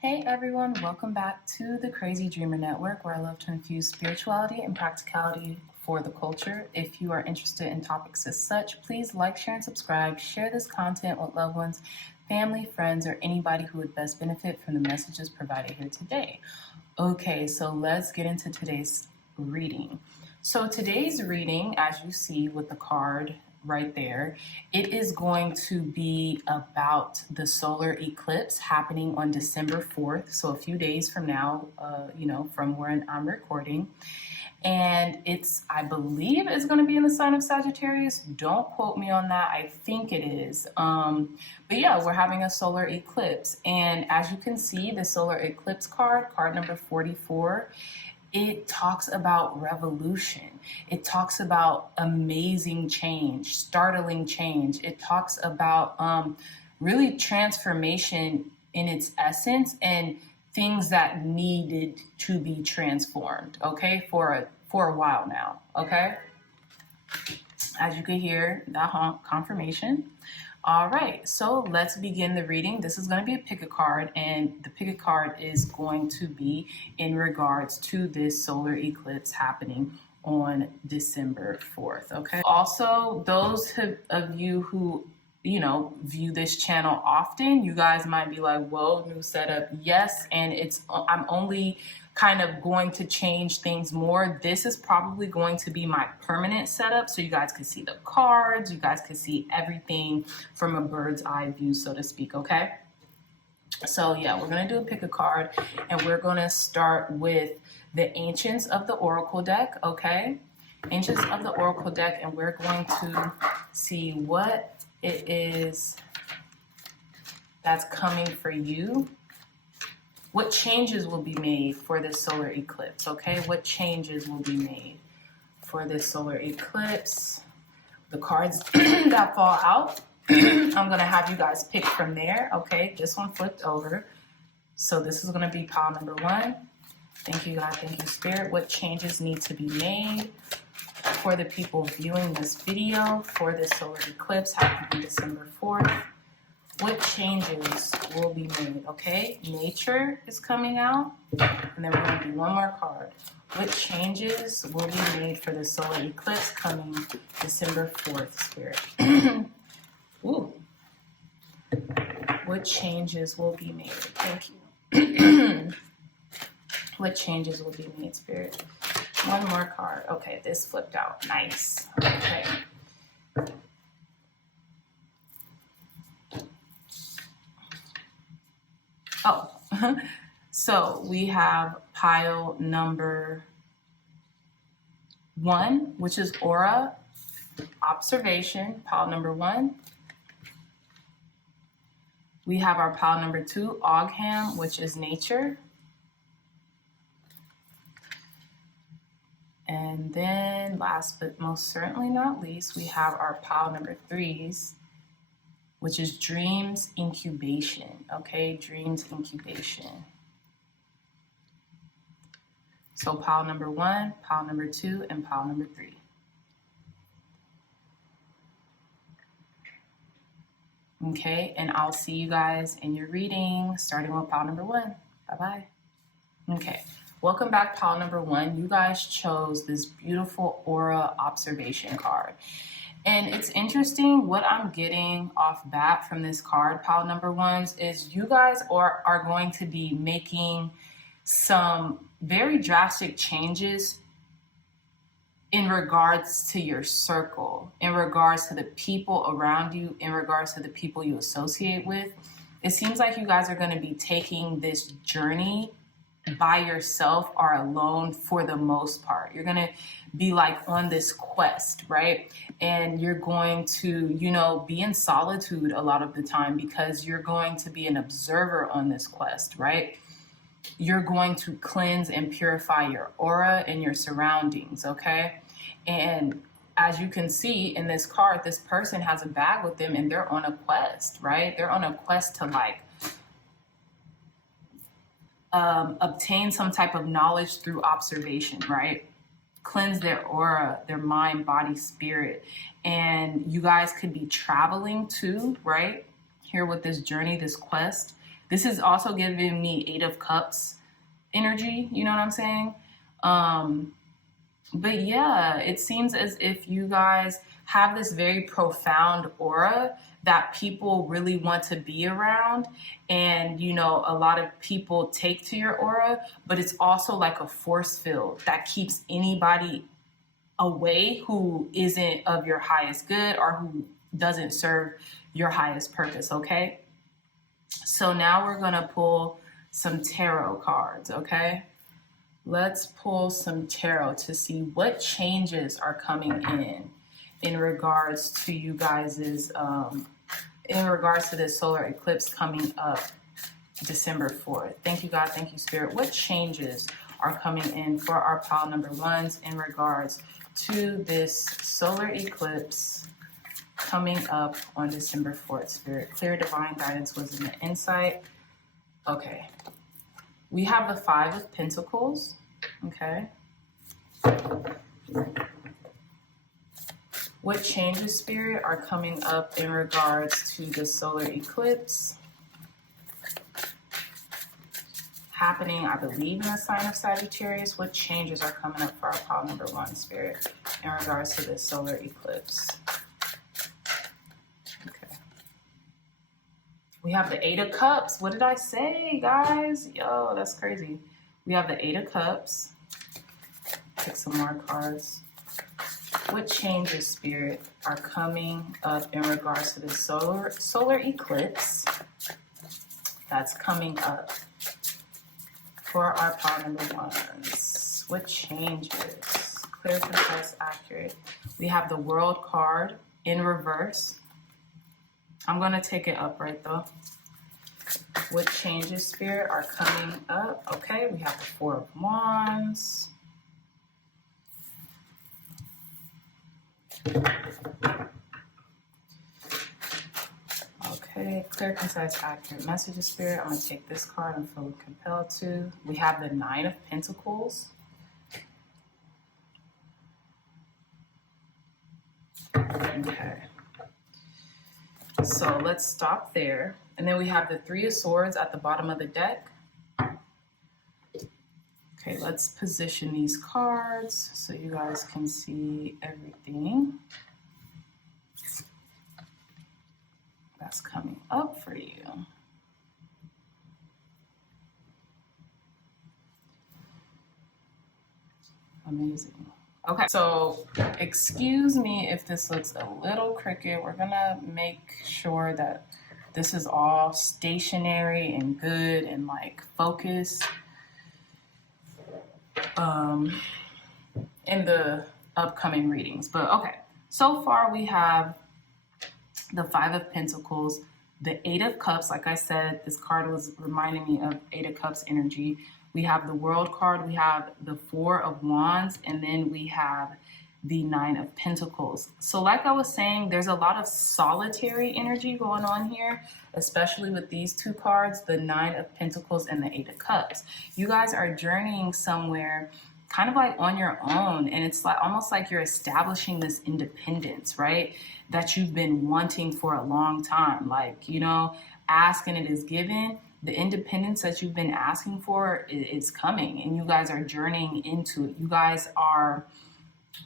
Hey everyone, welcome back to the Crazy Dreamer Network, where I love to infuse spirituality and practicality for the culture. If you are interested in topics as such, please like, share, and subscribe. Share this content with loved ones, family, friends, or anybody who would best benefit from the messages provided here today. Okay, so let's get into today's reading. So today's reading, as you see with the card right there, it is going to be about the solar eclipse happening on December 4th. So a few days from now, from when I'm recording. And I believe it's going to be in the sign of Sagittarius. Don't quote me on that. I think it is. But yeah, we're having a solar eclipse. And as you can see, the solar eclipse card number 44, it talks about revolution. It talks about amazing change, startling change. It talks about really transformation in its essence and things that needed to be transformed, okay, for a while now, okay? As you can hear, that confirmation. All right, so let's begin the reading. This is going to be a pick a card, and the pick a card is going to be in regards to this solar eclipse happening on December 4th, okay? Also, those of you who view this channel often, you guys might be like, whoa, new setup. Yes, and I'm only kind of going to change things more. This is probably going to be my permanent setup, so you guys can see the cards, you guys can see everything from a bird's eye view, so to speak, okay? So yeah, we're gonna do a pick a card, and we're gonna start with the Ancients of the Oracle deck, okay? Ancients of the Oracle deck, and we're going to see what it is that's coming for you. What changes will be made for this solar eclipse, okay? What changes will be made for this solar eclipse? The cards that fall out, I'm going to have you guys pick from there, okay? This one flipped over. So this is going to be pile number 1. Thank you, God. Thank you, Spirit. What changes need to be made for the people viewing this video for this solar eclipse happening December 4th? What changes will be made, okay? Nature is coming out, and then we're going to do one more card. What changes will be made for the solar eclipse coming December 4th, Spirit? Ooh. What changes will be made? Thank you. What changes will be made, Spirit? One more card. Okay, this flipped out. Nice. Okay. Oh, so we have pile number 1, which is aura observation, pile number 1. We have our pile number 2, Ogham, which is nature. And then last but most certainly not least, we have our pile number 3s, which is dreams incubation, okay? Dreams incubation. So pile number 1, pile number 2, and pile number 3. Okay, and I'll see you guys in your reading, starting with pile number 1. Bye-bye. Okay, welcome back, pile number 1. You guys chose this beautiful aura observation card. And it's interesting what I'm getting off bat from this card, pile number 1s, is you guys are going to be making some very drastic changes in regards to your circle, in regards to the people around you, in regards to the people you associate with. It seems like you guys are going to be taking this journey by yourself or alone for the most part. You're going to be like on this quest, right? And you're going to, be in solitude a lot of the time because you're going to be an observer on this quest, right? You're going to cleanse and purify your aura and your surroundings, okay? And as you can see in this card, this person has a bag with them and they're on a quest, right? They're on a quest to obtain some type of knowledge through observation, right? Cleanse their aura, their mind, body, spirit. And you guys could be traveling too, right? Here with this journey, this quest. This is also giving me 8 of Cups energy. You know what I'm saying? But yeah, it seems as if you guys have this very profound aura that people really want to be around. And, you know, a lot of people take to your aura, but it's also like a force field that keeps anybody away who isn't of your highest good or who doesn't serve your highest purpose, okay? So now we're going to pull some tarot cards, okay? Let's pull some tarot to see what changes are coming in regards to you guys's, in regards to this solar eclipse coming up December 4th. Thank you, God. Thank you, Spirit. What changes are coming in for our pile number ones in regards to this solar eclipse coming up on December 4th, Spirit? Clear divine guidance, wisdom, and insight. Okay. We have the 5 of Pentacles. Okay. What changes, Spirit, are coming up in regards to the solar eclipse happening, I believe, in the sign of Sagittarius? What changes are coming up for our pile number 1, Spirit, in regards to this solar eclipse? Okay. We have the 8 of Cups. What did I say, guys? Yo, that's crazy. We have the 8 of Cups. Pick some more cards. What changes, Spirit, are coming up in regards to this solar eclipse that's coming up for our pile number ones? What changes? Clear, concise, accurate. We have the World card in reverse. I'm going to take it upright, though. What changes, Spirit, are coming up? Okay, we have the 4 of Wands. Okay, clear, concise, accurate messages, Spirit. I'm going to take this card. I'm feeling compelled to. We have the 9 of Pentacles. Okay. So let's stop there. And then we have the 3 of Swords at the bottom of the deck. Okay, let's position these cards so you guys can see everything that's coming up for you. Amazing. Okay, so excuse me if this looks a little crooked. We're gonna make sure that this is all stationary and good and like focused in the upcoming readings. But okay, so far we have the 5 of Pentacles, the 8 of Cups. Like I said, this card was reminding me of 8 of Cups energy. We have the World card, we have the 4 of Wands, and then we have the 9 of Pentacles. So like I was saying, there's a lot of solitary energy going on here, especially with these 2 cards, the 9 of Pentacles and the 8 of Cups. You guys are journeying somewhere kind of like on your own, and it's like almost like you're establishing this independence, right? That you've been wanting for a long time. Like, you know, ask and it is given. The independence that you've been asking for is coming, and you guys are journeying into it. You guys are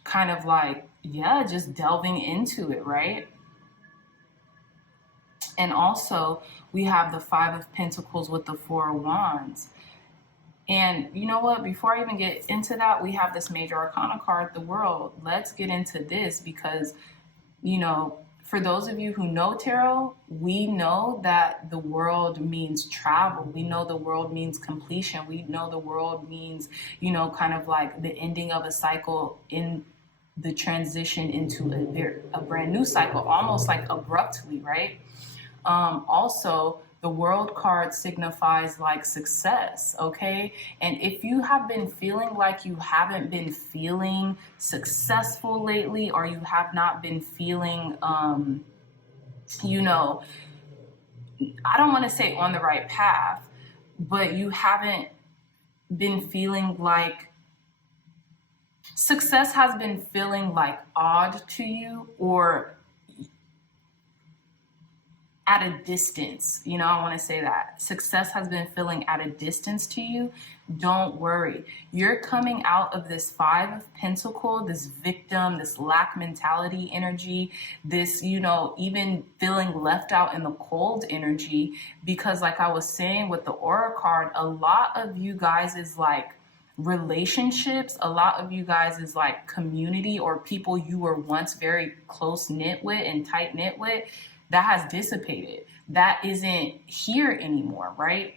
kind of like, yeah, just delving into it, right? And also, we have the 5 of Pentacles with the 4 of Wands. And you know what? Before I even get into that, we have this major arcana card, the World. Let's get into this because, you know, for those of you who know tarot, we know that the World means travel. We know the World means completion. We know the World means, you know, kind of like the ending of a cycle in the transition into a brand new cycle, almost like abruptly, right? Also, the World card signifies like success, okay? And if you have been feeling like you haven't been feeling successful lately, or you have not been feeling, you know, I don't want to say on the right path, but you haven't been feeling like success has been feeling like odd to you, or at a distance. You know, I want to say that success has been feeling at a distance to you. Don't worry. You're coming out of this Five of Pentacles, this victim, this lack mentality energy, this, you know, even feeling left out in the cold energy. Because like I was saying with the Aura card, a lot of you guys is like relationships, a lot of you guys is like community or people you were once very close knit with and tight knit with, that has dissipated. That isn't here anymore, right?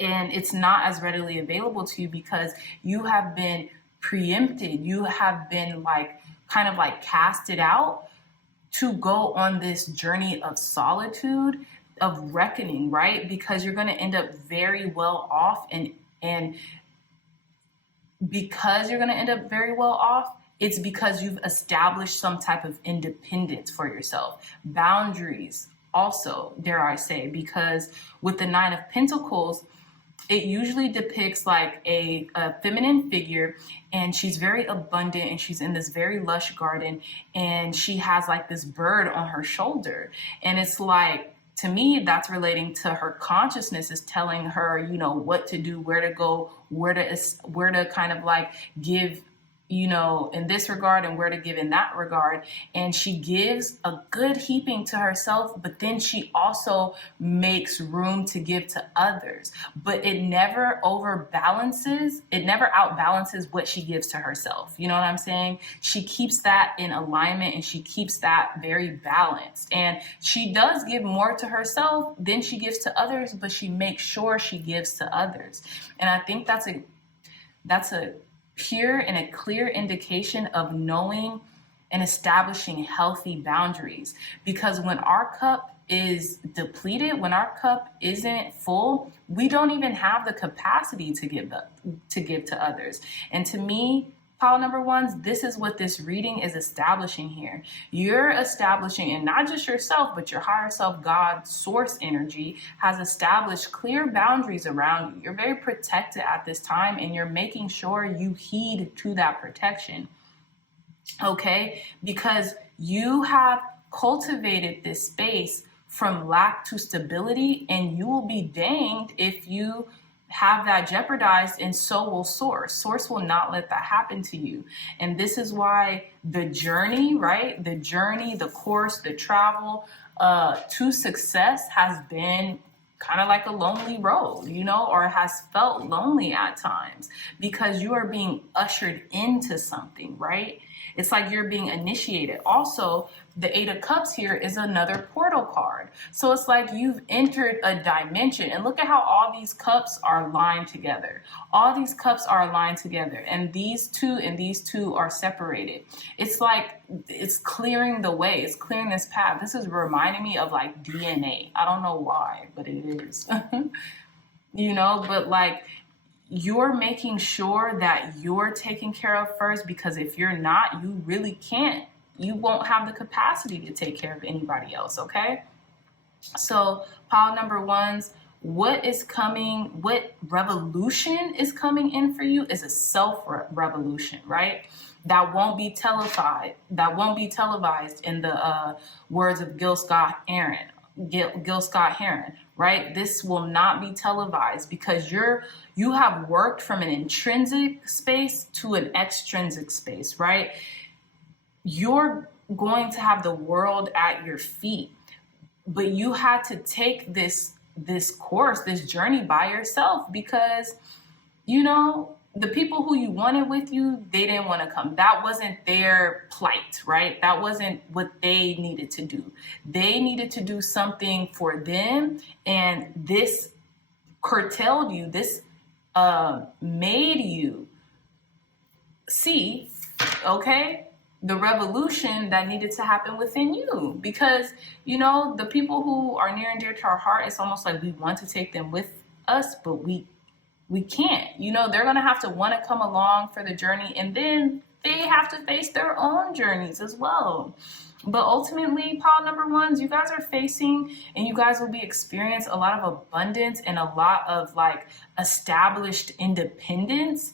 And it's not as readily available to you because you have been preempted. You have been like kind of like casted out to go on this journey of solitude, of reckoning, right? Because you're going to end up very well off, and because you're going to end up very well off, it's because you've established some type of independence for yourself. Boundaries also, dare I say, because with the Nine of Pentacles, it usually depicts like a feminine figure, and she's very abundant, and she's in this very lush garden, and she has like this bird on her shoulder. And it's like, to me, that's relating to her consciousness is telling her, you know, what to do, where to go, where to kind of like give, you know, in this regard and where to give in that regard. And she gives a good heaping to herself, but then she also makes room to give to others. But it never outbalances what she gives to herself. You know what I'm saying? She keeps that in alignment, and she keeps that very balanced. And she does give more to herself than she gives to others, but she makes sure she gives to others. And I think that's a pure and a clear indication of knowing and establishing healthy boundaries. Because when our cup is depleted, when our cup isn't full, we don't even have the capacity to give to others. And to me, pile number ones, this is what this reading is establishing here. You're establishing, and not just yourself, but your higher self, God, source energy, has established clear boundaries around you. You're very protected at this time, and you're making sure you heed to that protection. Okay? Because you have cultivated this space from lack to stability, and you will be danged if you have that jeopardized, and so will Source. Source will not let that happen to you. And this is why the journey, right? The journey, the course, the travel to success has been kind of like a lonely road, you know, or has felt lonely at times because you are being ushered into something, right? It's like you're being initiated. Also, the Eight of Cups here is another portal card. So it's like you've entered a dimension. And look at how all these cups are lined together. All these cups are aligned together. And these two are separated. It's like it's clearing the way. It's clearing this path. This is reminding me of like DNA. I don't know why, but it is. You know, but like, you're making sure that you're taken care of first, because if you're not, you really can't. You won't have the capacity to take care of anybody else, okay? So pile number ones, what revolution is coming in for you is a self-revolution, right? That won't be televised. That won't be televised in the words of Gil Scott Heron, right? This will not be televised because you have worked from an intrinsic space to an extrinsic space, right? You're going to have the world at your feet, but you had to take this course, this journey by yourself, because, you know, the people who you wanted with you, they didn't want to come. That wasn't their plight, right? That wasn't what they needed to do. They needed to do something for them, and this curtailed you. This made you see, okay, the revolution that needed to happen within you. Because, you know, the people who are near and dear to our heart, it's almost like we want to take them with us, but we can't. You know, they're going to have to want to come along for the journey, and then they have to face their own journeys as well. But ultimately, pile number ones, you guys are facing, and you guys will be experiencing a lot of abundance and a lot of like established independence,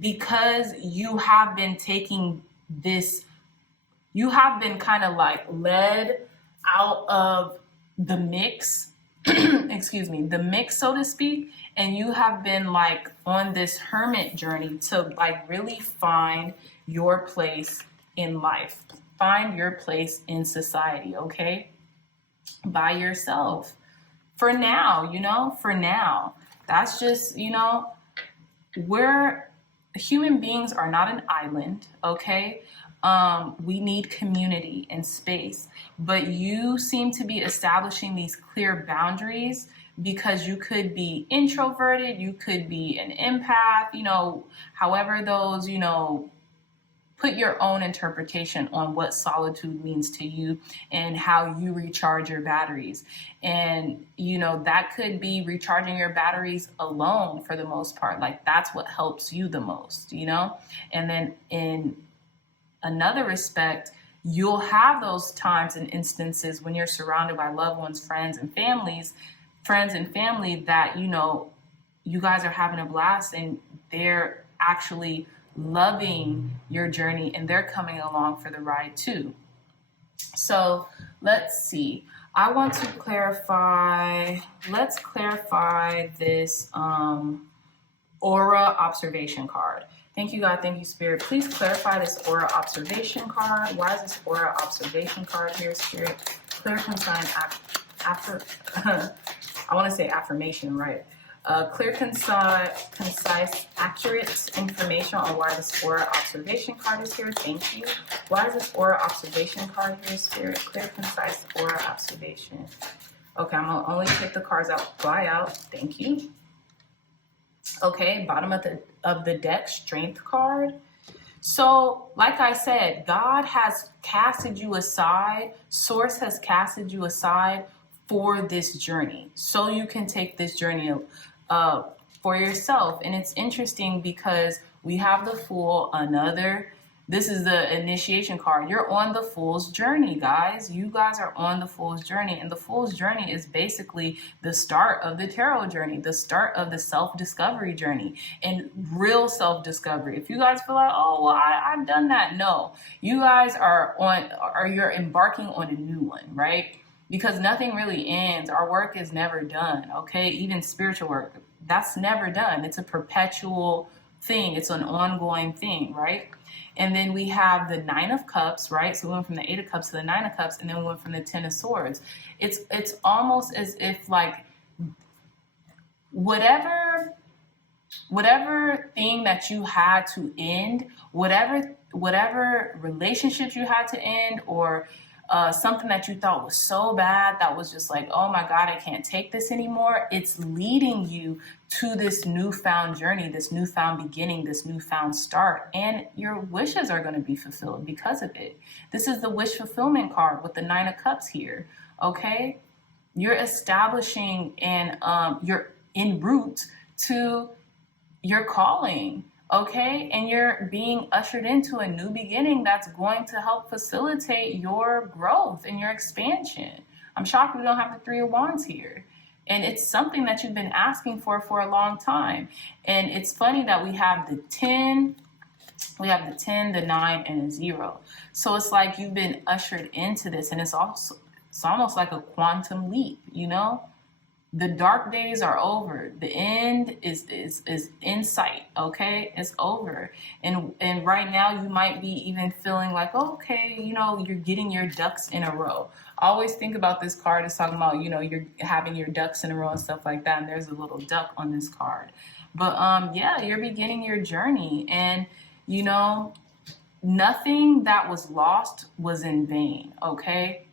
because you have been taking this, you have been kind of like led out of the mix, excuse me, the mix, so to speak, and you have been like on this hermit journey to like really find your place in life, find your place in society, okay? By yourself. For now, for now. That's just, we're human beings are not an island, okay? We need community and space, but you seem to be establishing these clear boundaries because you could be introverted, you could be an empath, however those, put your own interpretation on what solitude means to you and how you recharge your batteries. And, that could be recharging your batteries alone for the most part. Like that's what helps you the most, And then in another respect, you'll have those times and instances when you're surrounded by loved ones, friends and family that, you guys are having a blast and they're actually loving your journey and they're coming along for the ride too. So let's see. I want to let's clarify this aura observation card. Thank you, God. Thank you, Spirit. Please clarify this aura observation card. Why is this aura observation card here, Spirit? Clear, concise, I want to say affirmation, right? Clear, concise, accurate information on why this aura observation card is here. Thank you. Why is this aura observation card here, Spirit? Clear, concise, aura observation. Okay, I'm going to only take the cards out, fly out. Thank you. Okay, bottom of the deck, strength card. So, like I said, God has casted you aside. Source has casted you aside for this journey. So you can take this journey for yourself. And it's interesting because we have the Fool, this is the initiation card. You're on the Fool's journey, guys. You guys are on the Fool's journey. And the Fool's journey is basically the start of the tarot journey, the start of the self-discovery journey and real self-discovery. If you guys feel like, oh, well, I've done that. No, you guys you're embarking on a new one, right? Because nothing really ends. Our work is never done, okay? Even spiritual work, that's never done. It's a perpetual thing. It's an ongoing thing, right? And then we have the Nine of Cups, right? So we went from the Eight of Cups to the Nine of Cups, and then we went from the Ten of Swords. It's almost as if like whatever thing that you had to end, whatever relationships you had to end, or something that you thought was so bad that was just like, oh my God, I can't take this anymore. It's leading you to this newfound journey, this newfound beginning, this newfound start. And your wishes are going to be fulfilled because of it. This is the wish fulfillment card with the Nine of Cups here. Okay. You're establishing and you're en route to your calling. Okay, and you're being ushered into a new beginning that's going to help facilitate your growth and your expansion. I'm shocked we don't have the Three of Wands here. And it's something that you've been asking for a long time. And it's funny that we have the 10, the 9, and a 0. So it's like you've been ushered into this, and it's almost like a quantum leap, The dark days are over. The end is in sight, okay? It's over. And right now you might be even feeling like, okay, you're getting your ducks in a row. I always think about this card as talking about, you're having your ducks in a row and stuff like that. And there's a little duck on this card. But you're beginning your journey. And, nothing that was lost was in vain, okay?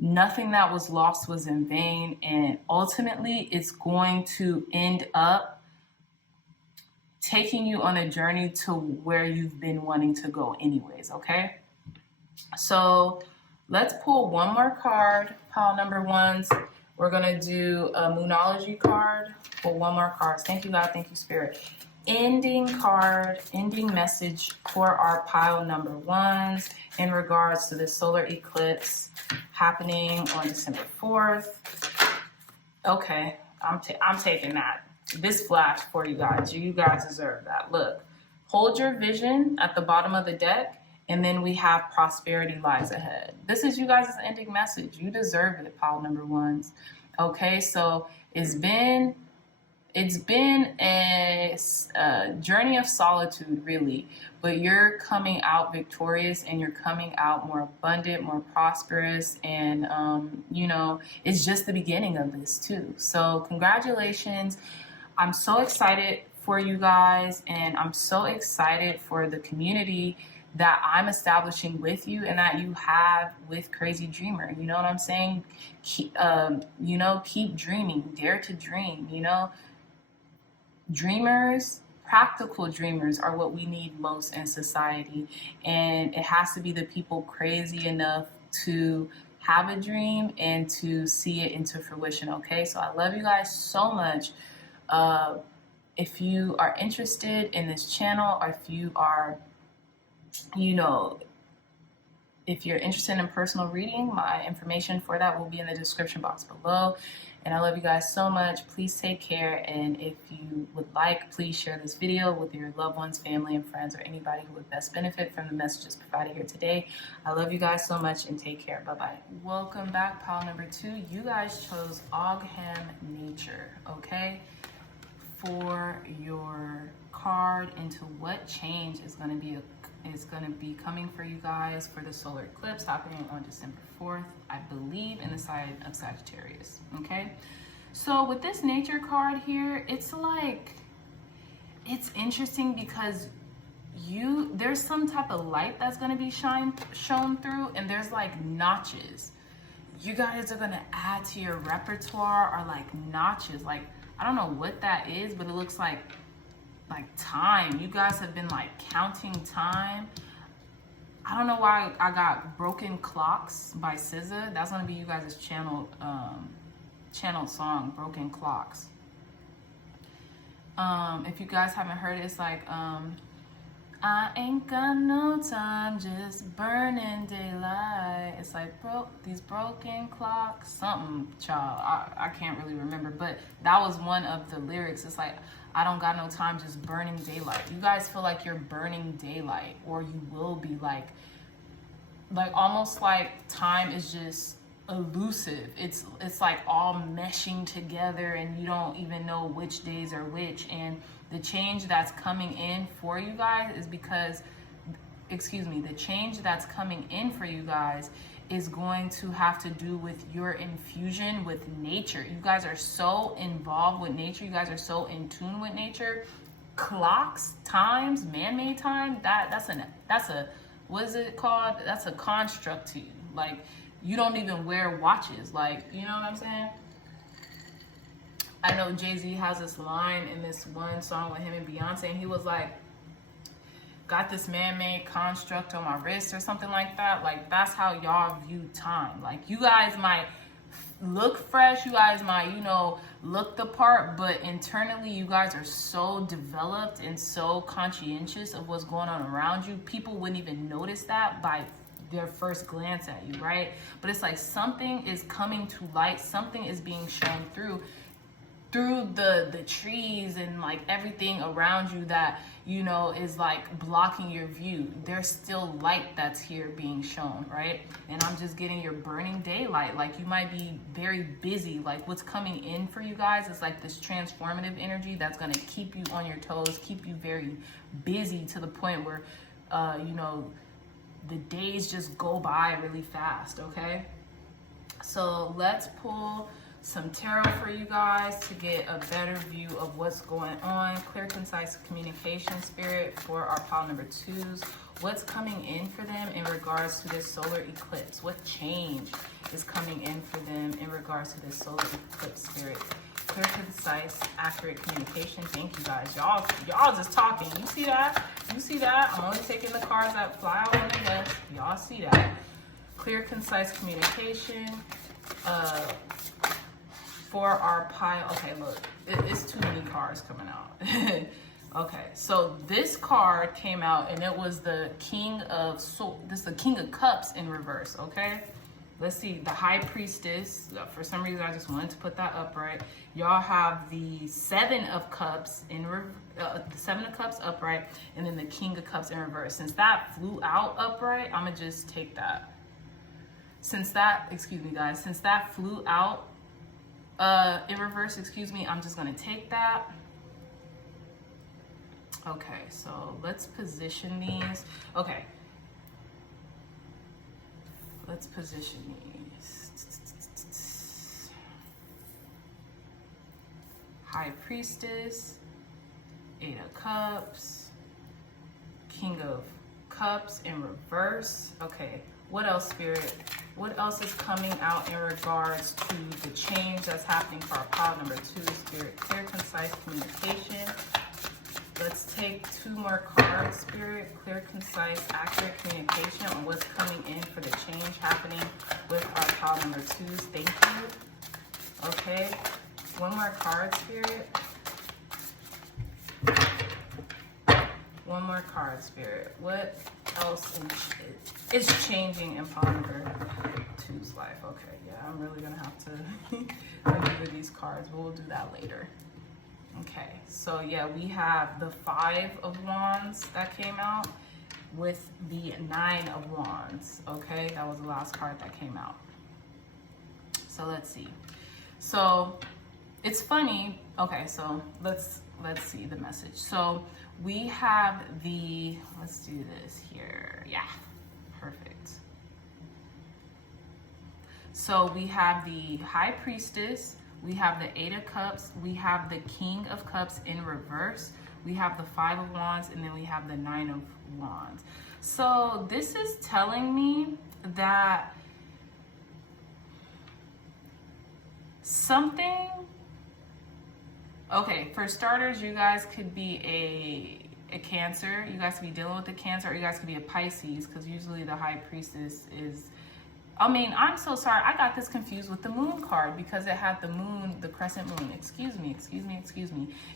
Nothing that was lost was in vain, and ultimately it's going to end up taking you on a journey to where you've been wanting to go anyways, okay? So let's pull one more card, pile number 1s. We're going to do a Moonology card. Pull one more card. Thank you, God. Thank you, Spirit. Ending card, ending message for our pile number 1s in regards to the solar eclipse happening on December 4th. Okay, I'm taking that. This flash for you guys. You guys deserve that. Look, hold your vision at the bottom of the deck And then we have prosperity lies ahead. This is you guys' ending message. You deserve it, pile number ones. Okay, so it's been a journey of solitude, really, but you're coming out victorious, and you're coming out more abundant, more prosperous, and it's just the beginning of this too. So congratulations. I'm so excited for you guys, and I'm so excited for the community that I'm establishing with you and that you have with Crazy Dreamer. You know what I'm saying? Keep dreaming, dare to dream, Dreamers, practical dreamers are what we need most in society. And it has to be the people crazy enough to have a dream and to see it into fruition, okay? So I love you guys so much. If you are interested in this channel, or if you are, if you're interested in personal reading, my information for that will be in the description box below. And I love you guys so much. Please take care. And if you would like, please share this video with your loved ones, family, and friends, or anybody who would best benefit from the messages provided here today. I love you guys so much, and take care. Bye-bye. Welcome back, pile number 2. You guys chose Ogham Nature, okay? For your card into what change is going to be coming for you guys for the solar eclipse happening on December 4th, I believe, in the sign of Sagittarius. Okay, so with this nature card here, it's interesting because there's some type of light that's going to be shown through, and there's like notches. You guys are going to add to your repertoire, or like notches, like I don't know what that is, but it looks like time. You guys have been like counting time. I don't know why I got Broken Clocks by SZA. That's gonna be you guys' channel song, Broken Clocks. If you guys haven't heard it, it's like I ain't got no time, just burning daylight. It's like these broken clocks, something, child. I can't really remember, but that was one of the lyrics. It's like, I don't got no time, just burning daylight. You guys feel like you're burning daylight, or you will be like almost like time is just elusive. It's like all meshing together, and you don't even know which days are which. And the change that's coming in for you guys is because, the change that's coming in for you guys is going to have to do with your infusion with nature. You guys are so involved with nature. You guys are so in tune with nature. Clocks, times, man-made time, that's a what is it called? That's a construct to you. Like, you don't even wear watches. Like, you know what I'm saying? I know Jay-Z has this line in this one song with him and Beyonce, and he was like, got this man-made construct on my wrist or something like that. Like, that's how y'all view time. Like, you guys might look fresh, you guys might, look the part, but internally you guys are so developed and so conscientious of what's going on around you. People wouldn't even notice that by their first glance at you, right? But it's like something is coming to light, something is being shown through the trees and like everything around you that is like blocking your view. There's still light that's here being shown, right? And I'm just getting your burning daylight. Like, you might be very busy. Like, what's coming in for you guys is like this transformative energy that's going to keep you on your toes, keep you very busy, to the point where the days just go by really fast. Okay, so let's pull some tarot for you guys to get a better view of what's going on. Clear, concise communication, spirit, for our pile number 2s. What's coming in for them in regards to this solar eclipse? What change is coming in for them in regards to this solar eclipse, spirit? Clear, concise, accurate communication. Thank you guys. Y'all just talking. You see that? You see that? I'm only taking the cards that fly out on the desk. Y'all see that? Clear, concise communication. For our pile, okay, look, it's too many cards coming out. Okay, so this card came out, and it was the King of Cups in reverse, okay? let's see, the High Priestess. For some reason, I just wanted to put that upright. Y'all have the Seven of Cups the Seven of Cups upright, and then the King of Cups in reverse. Since that flew out upright, I'm gonna just take that. Since that, excuse me, guys, since that flew out in reverse, excuse me, I'm just gonna take that. Okay, so let's position these. Okay. Let's position these. High Priestess, Eight of Cups, King of Cups in reverse. Okay, what else, Spirit? What else is coming out in regards to the change that's happening for our pile number 2, Spirit? Clear, concise communication. Let's take 2 more cards, Spirit. Clear, concise, accurate communication on what's coming in for the change happening with our pile number 2s. Thank you. Okay. 1 more card, Spirit. 1 more card, Spirit. What else is changing in pile number 2's life? Okay, yeah, I'm really going to have to maneuver these cards, but we'll do that later. Okay, so yeah, we have the 5 of Wands that came out with the 9 of Wands. Okay, that was the last card that came out. So let's see. So it's funny. Okay, so let's see the message. So we have the, let's do this here. Yeah, perfect. So we have the High Priestess. We have the 8 of Cups, we have the King of Cups in reverse, we have the 5 of Wands, and then we have the 9 of Wands. So this is telling me that something, okay, for starters, you guys could be a Cancer, you guys could be dealing with a Cancer, or you guys could be a Pisces, because usually the High Priestess is, I mean, I'm so sorry. I got this confused with the moon card because it had the moon, the crescent moon. Excuse me.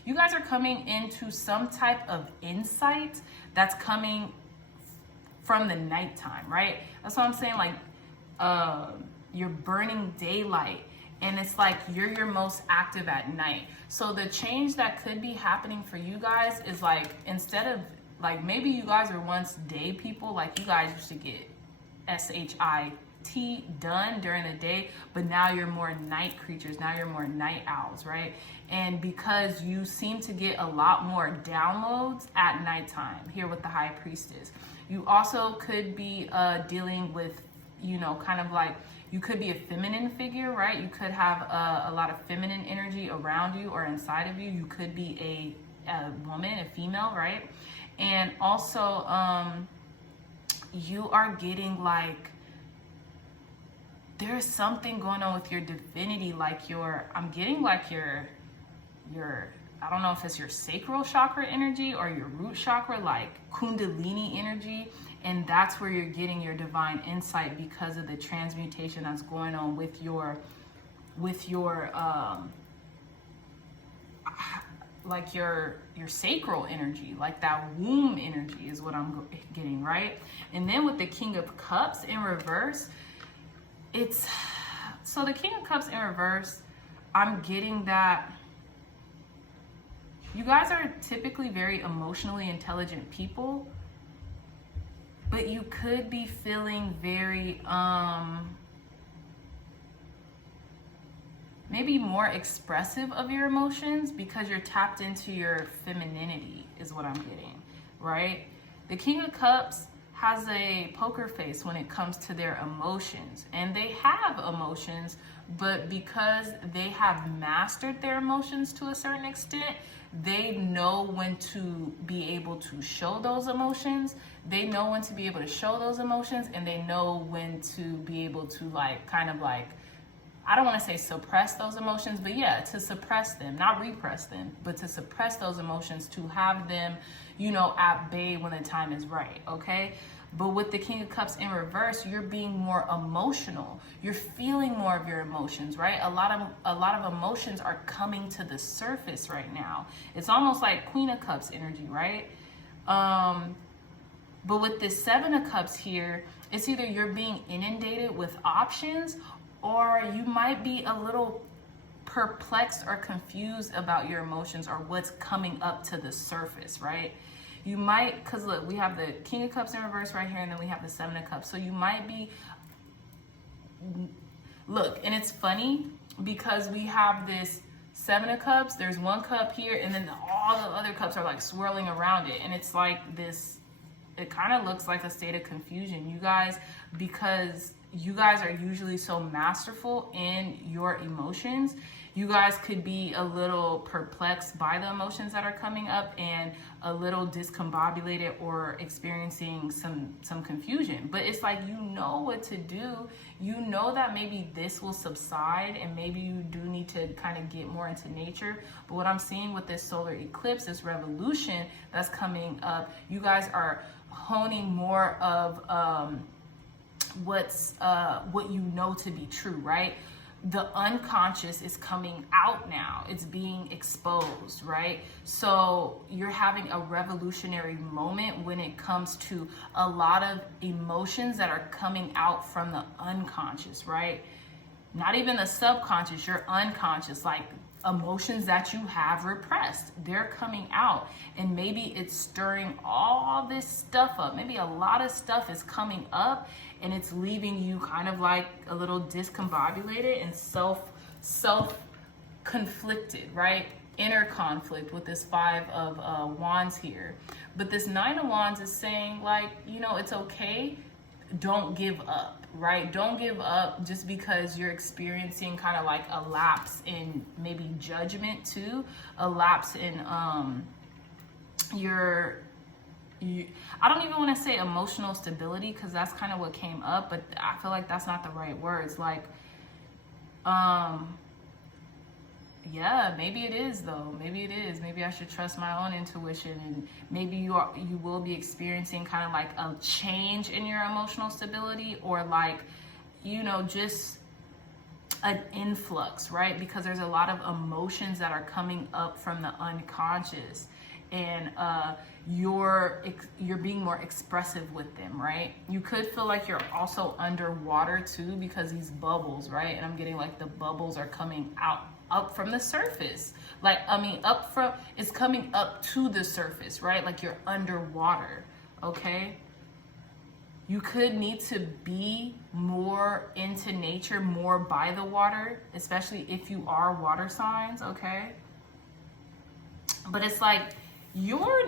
You guys are coming into some type of insight that's coming from the nighttime, right? That's what I'm saying. Like, you're burning daylight, and it's like you're your most active at night. So the change that could be happening for you guys is like, instead of, like, maybe you guys were once day people, like you guys used to get SHIT done during the day, but now you're more night creatures. Now you're more night owls, right? And because you seem to get a lot more downloads at nighttime here with the High Priestess. You also could be dealing with, you know, kind of like, you could be a feminine figure, right? You could have a lot of feminine energy around you or inside of you. You could be a woman, a female, right? And also, you are getting like, there's something going on with your divinity, like I'm getting like your, I don't know if it's your sacral chakra energy or your root chakra, like Kundalini energy. And that's where you're getting your divine insight because of the transmutation that's going on with your like your sacral energy, like that womb energy is what I'm getting, right? And then with the King of Cups in reverse, so the King of Cups in reverse, I'm getting that you guys are typically very emotionally intelligent people, but you could be feeling very, maybe more expressive of your emotions because you're tapped into your femininity is what I'm getting, right? The King of Cups has a poker face when it comes to their emotions, and they have emotions, but because they have mastered their emotions to a certain extent, they know when to be able to show those emotions. They know when to be able to show those emotions, and they know when to be able to like kind of like, I don't want to say suppress those emotions, but yeah, to suppress them, not repress them, but to suppress those emotions, to have them, you know, at bay when the time is right, okay? But with the King of Cups in reverse, you're being more emotional. You're feeling more of your emotions, right? A lot of emotions are coming to the surface right now. It's almost like Queen of Cups energy, right? But with this Seven of Cups here, it's either you're being inundated with options, or you might be a little perplexed or confused about your emotions or what's coming up to the surface, right? You might, because look, we have the King of Cups in reverse right here, and then we have the Seven of Cups. So you might be, look, and it's funny because we have this Seven of Cups, there's one cup here, and then all the other cups are like swirling around it. And it's like this, it kind of looks like a state of confusion. You guys, because you guys are usually so masterful in your emotions, you guys could be a little perplexed by the emotions that are coming up and a little discombobulated or experiencing some confusion. But it's like, you know what to do. You know that maybe this will subside and maybe you do need to kind of get more into nature. But what I'm seeing with this solar eclipse, this revolution that's coming up, you guys are honing more of what you know to be true, right? The unconscious is coming out now. It's being exposed, right? So you're having a revolutionary moment when it comes to a lot of emotions that are coming out from the unconscious, right? Not even the subconscious, your unconscious, like emotions that you have repressed, they're coming out. And maybe it's stirring all this stuff up. Maybe a lot of stuff is coming up and it's leaving you kind of like a little discombobulated and self conflicted, right? Inner conflict with this Five of Wands here. But this Nine of Wands is saying, like, you know, it's okay. Don't give up, right? Don't give up just because you're experiencing kind of like a lapse in maybe judgment too, a lapse in I don't even want to say emotional stability, because that's kind of what came up, but I feel like that's not the right words. Like, yeah, maybe it is though. Maybe it is. Maybe I should trust my own intuition, and maybe you will be experiencing kind of like a change in your emotional stability, or like, you know, just an influx, right? Because there's a lot of emotions that are coming up from the unconscious, and you're being more expressive with them, right? You could feel like you're also underwater too, because these bubbles, right? And I'm getting like the bubbles are coming up from the surface. Like, I mean, it's coming up to the surface, right? Like you're underwater, okay? You could need to be more into nature, more by the water, especially if you are water signs, okay? But it's like, you're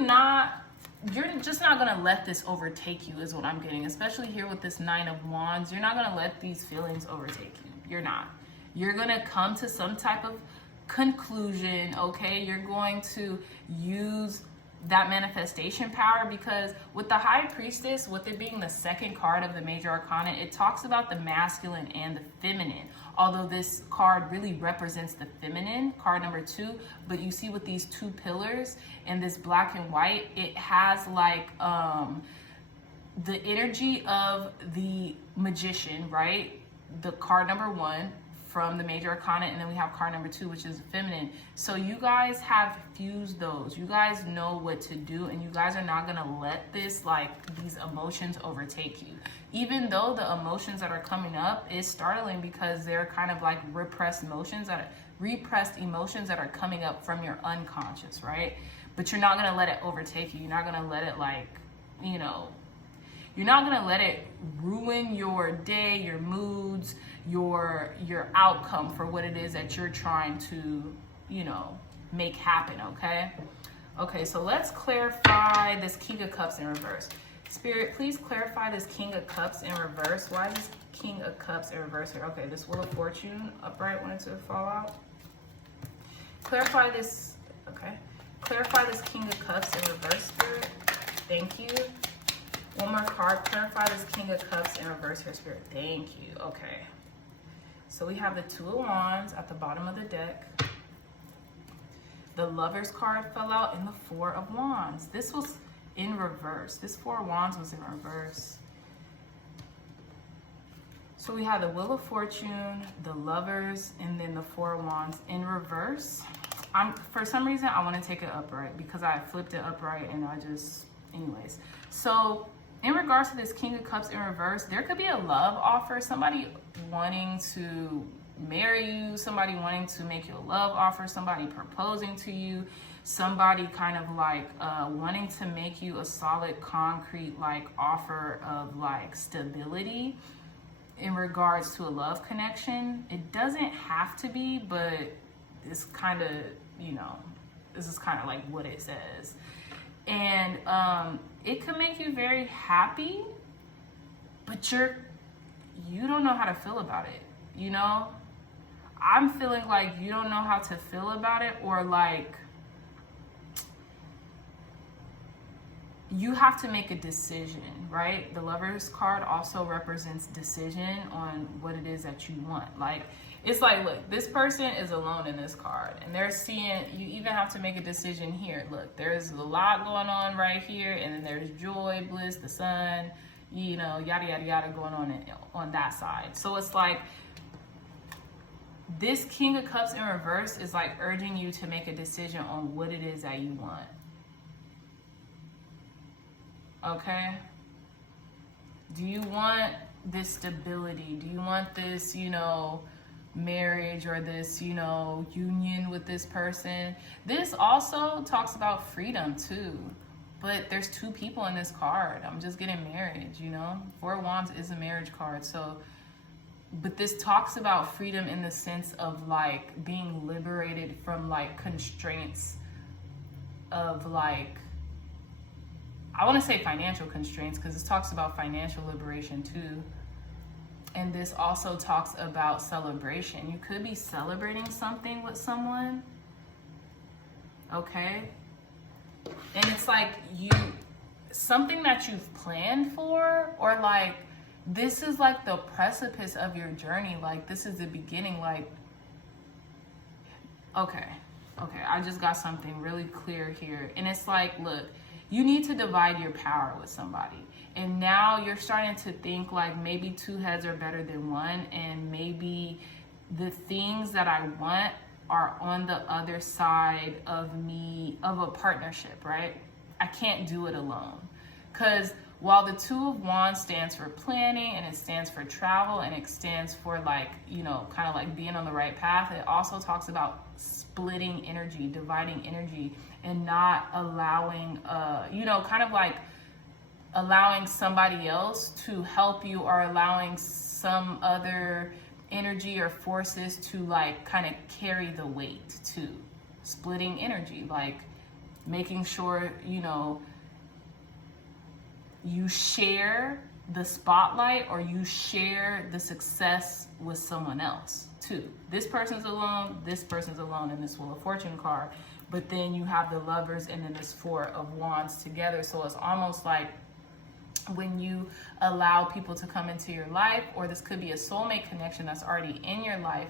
just not gonna let this overtake you, is what I'm getting, especially here with this Nine of Wands. You're not gonna let these feelings overtake you. You're not. You're gonna come to some type of conclusion, okay? You're going to use that manifestation power, because with the High Priestess, with it being the second card of the Major Arcana, it talks about the masculine and the feminine. Although this card really represents the feminine, card number 2, but you see with these two pillars and this black and white, it has like the energy of the Magician, right? The card number 1 from the Major Arcana, and then we have card number 2, which is feminine. So you guys have fused those. You guys know what to do, and you guys are not gonna let this, like, these emotions overtake you. Even though the emotions that are coming up is startling, because they're kind of like repressed emotions that are coming up from your unconscious, right? But you're not gonna let it overtake you. You're not gonna let it, like, you know, you're not gonna let it ruin your day, your moods, your outcome for what it is that you're trying to, you know, make happen, okay? Okay, so let's clarify this King of Cups in reverse. Spirit, please clarify this King of Cups in reverse. Why is this King of Cups in reverse here? Okay, this Wheel of Fortune upright wanted to fall out. Clarify this, okay. Clarify this King of Cups in reverse, Spirit. Thank you. One more card. Clarify this King of Cups in reverse here, Spirit. Thank you. Okay. So we have the Two of Wands at the bottom of the deck. The Lover's card fell out, and the Four of Wands. This was in reverse. This Four of Wands was in reverse. So we have the Wheel of Fortune, the Lovers, and then the Four of Wands in reverse. For some reason, I want to take it upright because I flipped it upright and anyways. So in regards to this King of Cups in reverse, there could be a love offer, somebody wanting to marry you, somebody wanting to make you a love offer, somebody proposing to you, somebody kind of like wanting to make you a solid, concrete like offer of like stability in regards to a love connection. It doesn't have to be, but it's kind of, you know, this is kind of like what it says. And it can make you very happy, but you don't know how to feel about it, you know? I'm feeling like you don't know how to feel about it, or like you have to make a decision, right? The Lover's card also represents decision on what it is that you want. Like, it's like, look, this person is alone in this card, and they're seeing, you even have to make a decision here. Look, there's a lot going on right here, and then there's joy, bliss, the sun, you know, yada, yada, yada going on that side. So it's like, this King of Cups in reverse is like urging you to make a decision on what it is that you want. Okay? Do you want this stability? Do you want this, you know, marriage, or this, you know, union with this person? This also talks about freedom too. But there's two people in this card. I'm just getting marriage, you know? Four of Wands is a marriage card. So, but this talks about freedom in the sense of like being liberated from like constraints of like, I want to say financial constraints, because this talks about financial liberation too. And this also talks about celebration. You could be celebrating something with someone. Okay? And it's like something that you've planned for, or like, this is like the precipice of your journey. Like, this is the beginning. Like, okay, I just got something really clear here. And it's like, look, you need to divide your power with somebody. And now you're starting to think like maybe two heads are better than one, and maybe the things that I want are on the other side of me, of a partnership, right? I can't do it alone. Because while the Two of Wands stands for planning, and it stands for travel, and it stands for like, you know, kind of like being on the right path, it also talks about splitting energy, dividing energy, and not allowing, you know, kind of like allowing somebody else to help you, or allowing some other energy or forces to like kind of carry the weight too. Splitting energy, like making sure, you know, you share the spotlight, or you share the success with someone else too. This person's alone in this Wheel of Fortune card, but then you have the Lovers and then this Four of Wands together. So it's almost like when you allow people to come into your life, or this could be a soulmate connection that's already in your life,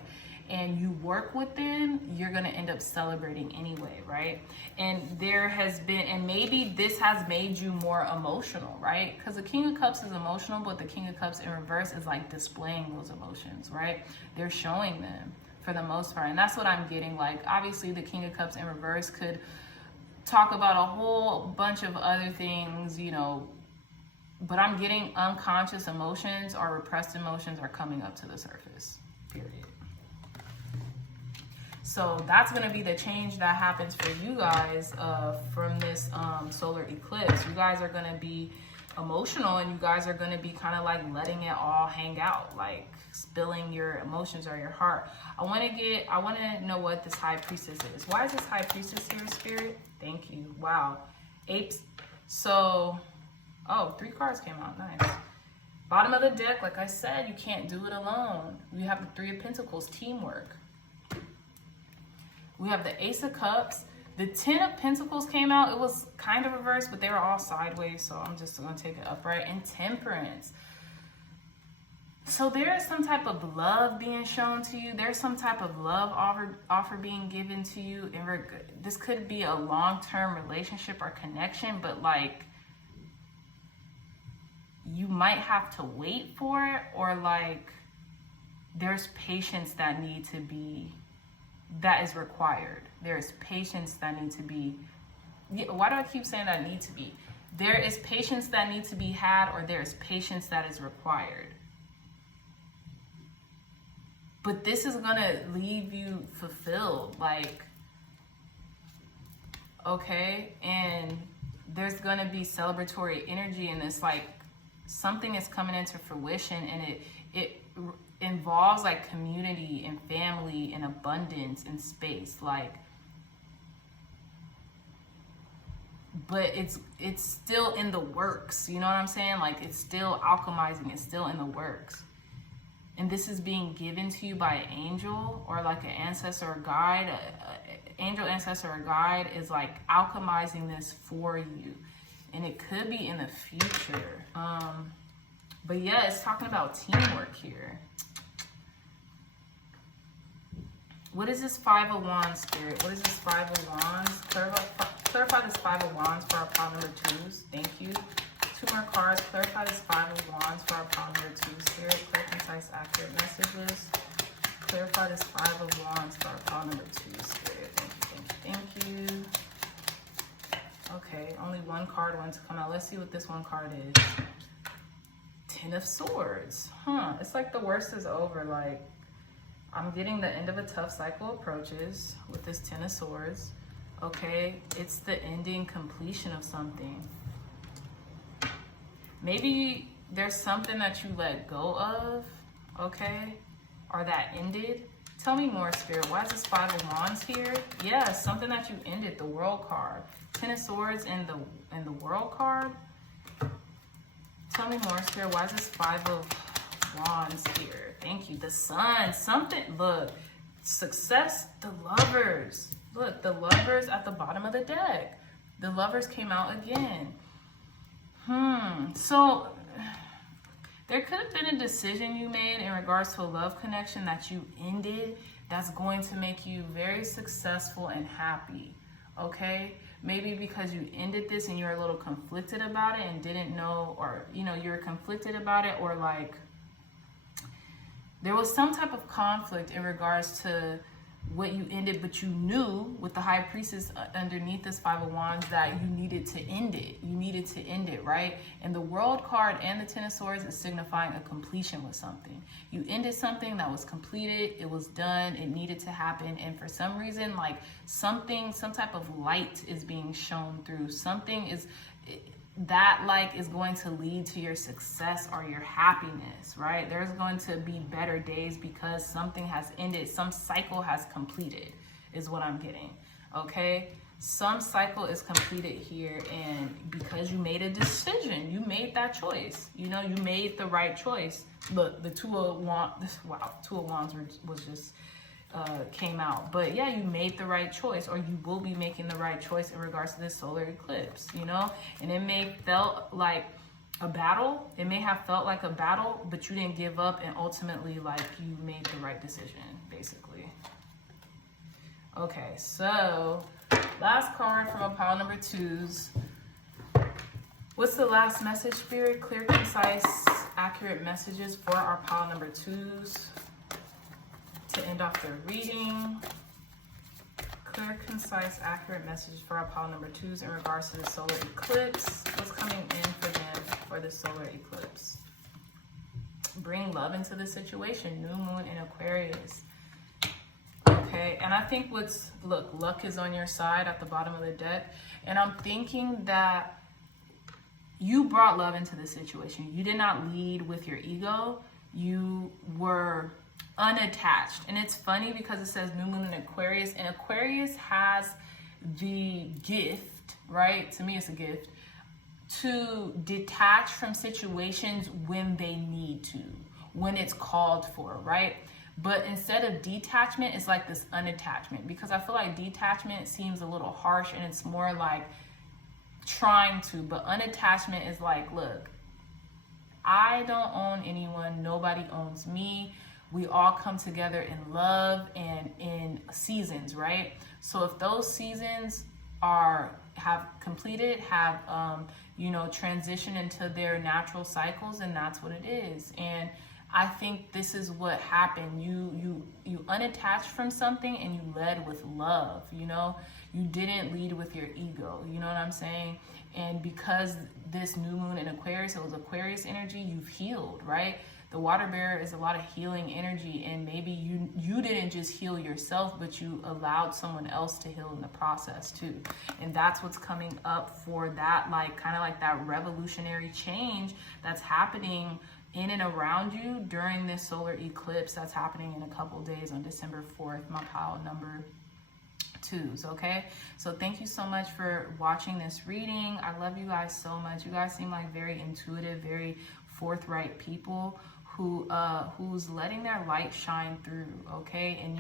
and you work with them, you're going to end up celebrating anyway, right? And there has been, and maybe this has made you more emotional, right? Because the King of Cups is emotional, but the King of Cups in reverse is like displaying those emotions, right? They're showing them for the most part. And that's what I'm getting. Like, obviously the King of Cups in reverse could talk about a whole bunch of other things, you know, but I'm getting unconscious emotions or repressed emotions are coming up to the surface, period. So that's going to be the change that happens for you guys from this solar eclipse. You guys are going to be emotional, and you guys are going to be kind of like letting it all hang out, like spilling your emotions or your heart. I want to know what this High Priestess is. Why is this High Priestess here, Spirit? Thank you. Wow. Apes. So, oh, 3 cards came out. Nice. Bottom of the deck, like I said, you can't do it alone. We have the 3 of Pentacles, teamwork. We have the Ace of Cups. The 10 of Pentacles came out. It was kind of reversed, but they were all sideways, so I'm just going to take it upright. And Temperance. So there is some type of love being shown to you. There's some type of love offer being given to you. This could be a long-term relationship or connection, but like you might have to wait for it, or like there's patience that is required. There's patience that need to be, why do I keep saying that need to be? there is patience that needs to be had, or there is patience that is required. But this is going to leave you fulfilled, like, okay? And there's going to be celebratory energy in this, like, something is coming into fruition, and it involves, like, community and family and abundance and space, like, but it's still in the works, you know what I'm saying? Like, it's still alchemizing, it's still in the works. And this is being given to you by an angel or like an ancestor or guide. Angel, ancestor, or guide is like alchemizing this for you. And it could be in the future. But yeah, it's talking about teamwork here. What is this Five of Wands, Spirit? What is this Five of Wands? Clarify this Five of Wands for our pile number 2s. Thank you. 2 more cards. Clarify this Five of Wands for our pile number 2, Spirit. Clear, concise, accurate messages. Clarify this Five of Wands for our pile number 2, Spirit. Thank you. Okay, only one card wants to come out. Let's see what this one card is. 10 of Swords. It's like the worst is over. Like, I'm getting the end of a tough cycle approaches with this 10 of Swords. Okay, it's the ending, completion of something. Maybe there's something that you let go of, okay, or that ended. Tell me more, Spirit. Why is this Five of Wands here? Yeah, something that you ended, the World card. 10 of Swords and the World card. Tell me more, Spirit. Why is this Five of Wands here? Thank you. The Sun. Something. Look. Success. The Lovers. Look. The Lovers at the bottom of the deck. The Lovers came out again. So there could have been a decision you made in regards to a love connection that you ended that's going to make you very successful and happy. Okay? Maybe because you ended this and you're a little conflicted about it and didn't know, or, you know, you're conflicted about it, or like there was some type of conflict in regards to what you ended, but you knew with the High Priestess underneath this Five of Wands that you needed to end it. You needed to end it, right? And the World card and the 10 of Swords is signifying a completion with something. You ended something that was completed. It was done. It needed to happen. And for some reason, like some type of light is being shown through. Something is that like is going to lead to your success or your happiness, right? There's going to be better days because something has ended. Some cycle has completed is what I'm getting, okay? Some cycle is completed here, and because you made a decision, you made that choice. You know, you made the right choice. Look, the Two of Wands, wow, Two of Wands was just came out. But yeah, you made the right choice, or you will be making the right choice in regards to this solar eclipse, you know? And it may felt like a battle. It may have felt like a battle, but you didn't give up, and ultimately, like, you made the right decision, basically. Okay, so last card from a pile number 2s. What's the last message, Spirit? Clear, concise, accurate messages for our pile number 2s. To end off their reading. Clear, concise, accurate message for our pile number 2s in regards to the solar eclipse. What's coming in for them for the solar eclipse? Bring love into the situation. New moon in Aquarius. Okay, and I think look, luck is on your side at the bottom of the deck. And I'm thinking that you brought love into the situation. You did not lead with your ego. You were unattached. And it's funny because it says new moon in Aquarius, and Aquarius has the gift, right? To me, it's a gift to detach from situations when they need to, when it's called for, right? But instead of detachment, it's like this unattachment, because I feel like detachment seems a little harsh and it's more like trying to, but unattachment is like, look, I don't own anyone, nobody owns me. We all come together in love and in seasons, right? So if those seasons have completed, have transitioned into their natural cycles, and that's what it is. And I think this is what happened. You unattached from something and you led with love, you know? You didn't lead with your ego, you know what I'm saying? And because this new moon in Aquarius, it was Aquarius energy, you've healed, right? The water bearer is a lot of healing energy, and maybe you didn't just heal yourself, but you allowed someone else to heal in the process too. And that's what's coming up for that, like kind of like that revolutionary change that's happening in and around you during this solar eclipse that's happening in a couple days on December 4th, my pile number 2s, okay? So thank you so much for watching this reading. I love you guys so much. You guys seem like very intuitive, very forthright people who's letting their light shine through, okay? And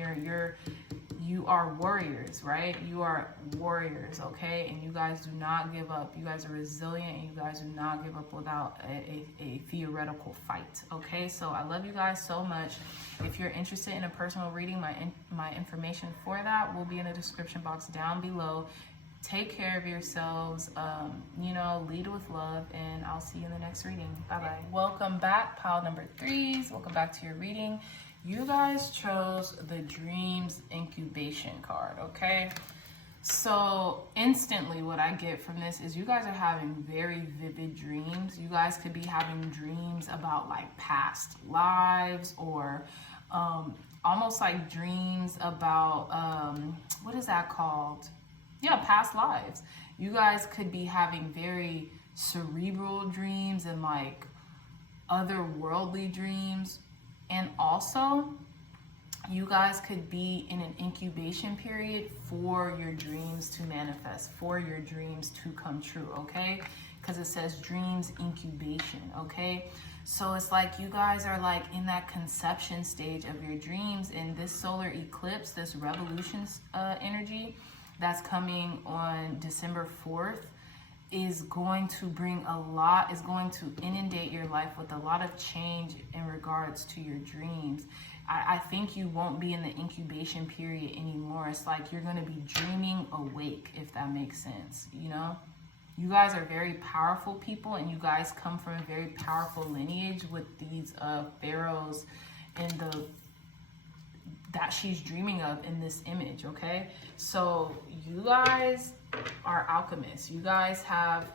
you are warriors, right? You are warriors, okay? And you guys do not give up. You guys are resilient, and you guys do not give up without a theoretical fight, okay? So I love you guys so much. If you're interested in a personal reading, my information for that will be in the description box down below. Take care of yourselves, you know, lead with love, and I'll see you in the next reading. Bye-bye. Welcome back, pile number 3s. Welcome back to your reading. You guys chose the Dreams Incubation card, okay? So instantly what I get from this is you guys are having very vivid dreams. You guys could be having dreams about like past lives, or almost like dreams about, what is that called? Yeah, past lives. You guys could be having very cerebral dreams and like otherworldly dreams. And also, you guys could be in an incubation period for your dreams to manifest, for your dreams to come true, okay? Because it says dreams incubation, okay? So it's like you guys are like in that conception stage of your dreams, and this solar eclipse, this revolution energy that's coming on December 4th is going to bring is going to inundate your life with a lot of change in regards to your dreams. I think you won't be in the incubation period anymore. It's like you're going to be dreaming awake, if that makes sense, you know? You guys are very powerful people, and you guys come from a very powerful lineage with these pharaohs and that she's dreaming of in this image, okay? So you guys are alchemists. You guys have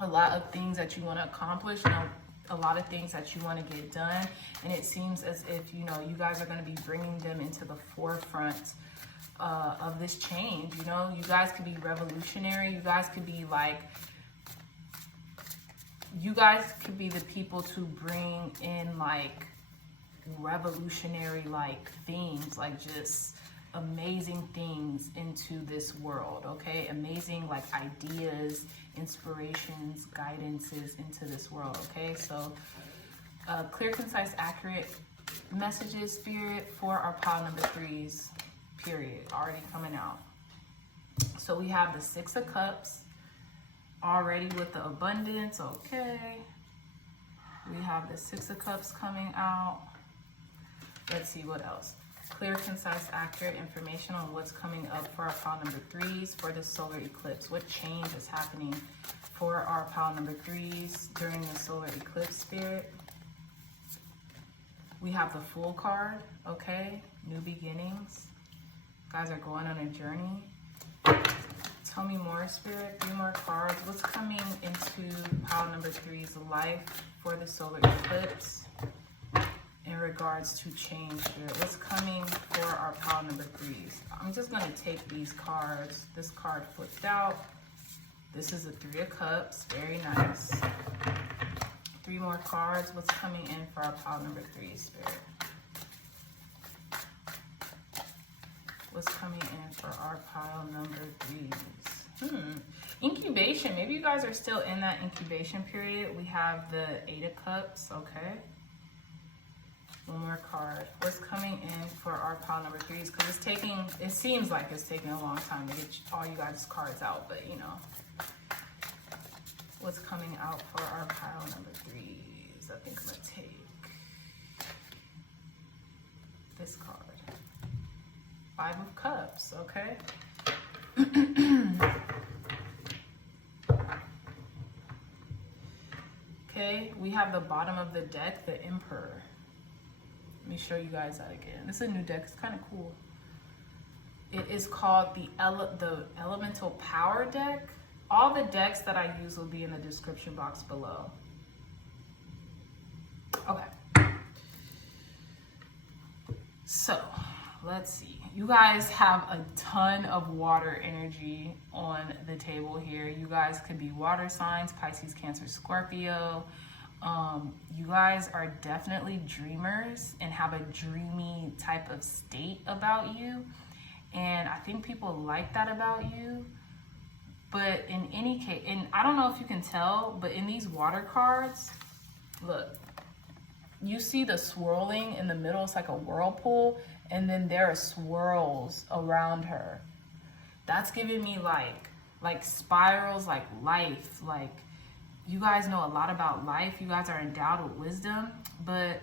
a lot of things that you want to accomplish, you know, a lot of things that you want to get done, and it seems as if, you know, you guys are going to be bringing them into the forefront of this change. You know, you guys could be revolutionary. You guys could be like, you guys could be the people to bring in like revolutionary like things, like just amazing things into this world, okay? Amazing like ideas, inspirations, guidances into this world, okay? So clear, concise, accurate messages, Spirit, for our pile number 3s, period, already coming out. So we have the 6 of Cups already with the abundance, okay? We have the 6 of Cups coming out. Let's see what else. Clear, concise, accurate information on what's coming up for our pile number 3s for this solar eclipse. What change is happening for our pile number 3s during the solar eclipse, Spirit? We have the Fool card, okay? New beginnings. Guys are going on a journey. Tell me more, Spirit. 3 more cards. What's coming into pile number 3's life for the solar eclipse in regards to change, Spirit? What's coming for our pile number 3's? I'm just going to take these cards. This card flipped out. This is the 3 of Cups. Very nice. 3 more cards. What's coming in for our pile number 3, Spirit? What's coming in for our pile number 3's? Incubation. Maybe you guys are still in that incubation period. We have the 8 of Cups. Okay. 1 more card. What's coming in for our pile number 3's? Because it seems like it's taking a long time to get all you guys' cards out, but you know. What's coming out for our pile number 3's? I think I'm going to take this card. 5 of Cups, okay? Okay, we have the bottom of the deck, the Emperor. Let me show you guys that again. This is a new deck. It's kind of cool. It is called the Elemental Power deck. All the decks that I use will be in the description box below. Okay. So, let's see. You guys have a ton of water energy on the table here. You guys could be water signs, Pisces, Cancer, Scorpio. You guys are definitely dreamers and have a dreamy type of state about you. And I think people like that about you. But in any case, and I don't know if you can tell, but in these water cards, look, you see the swirling in the middle. It's like a whirlpool. And then there are swirls around her. That's giving me like spirals, like life. Like, you guys know a lot about life. You guys are endowed with wisdom. But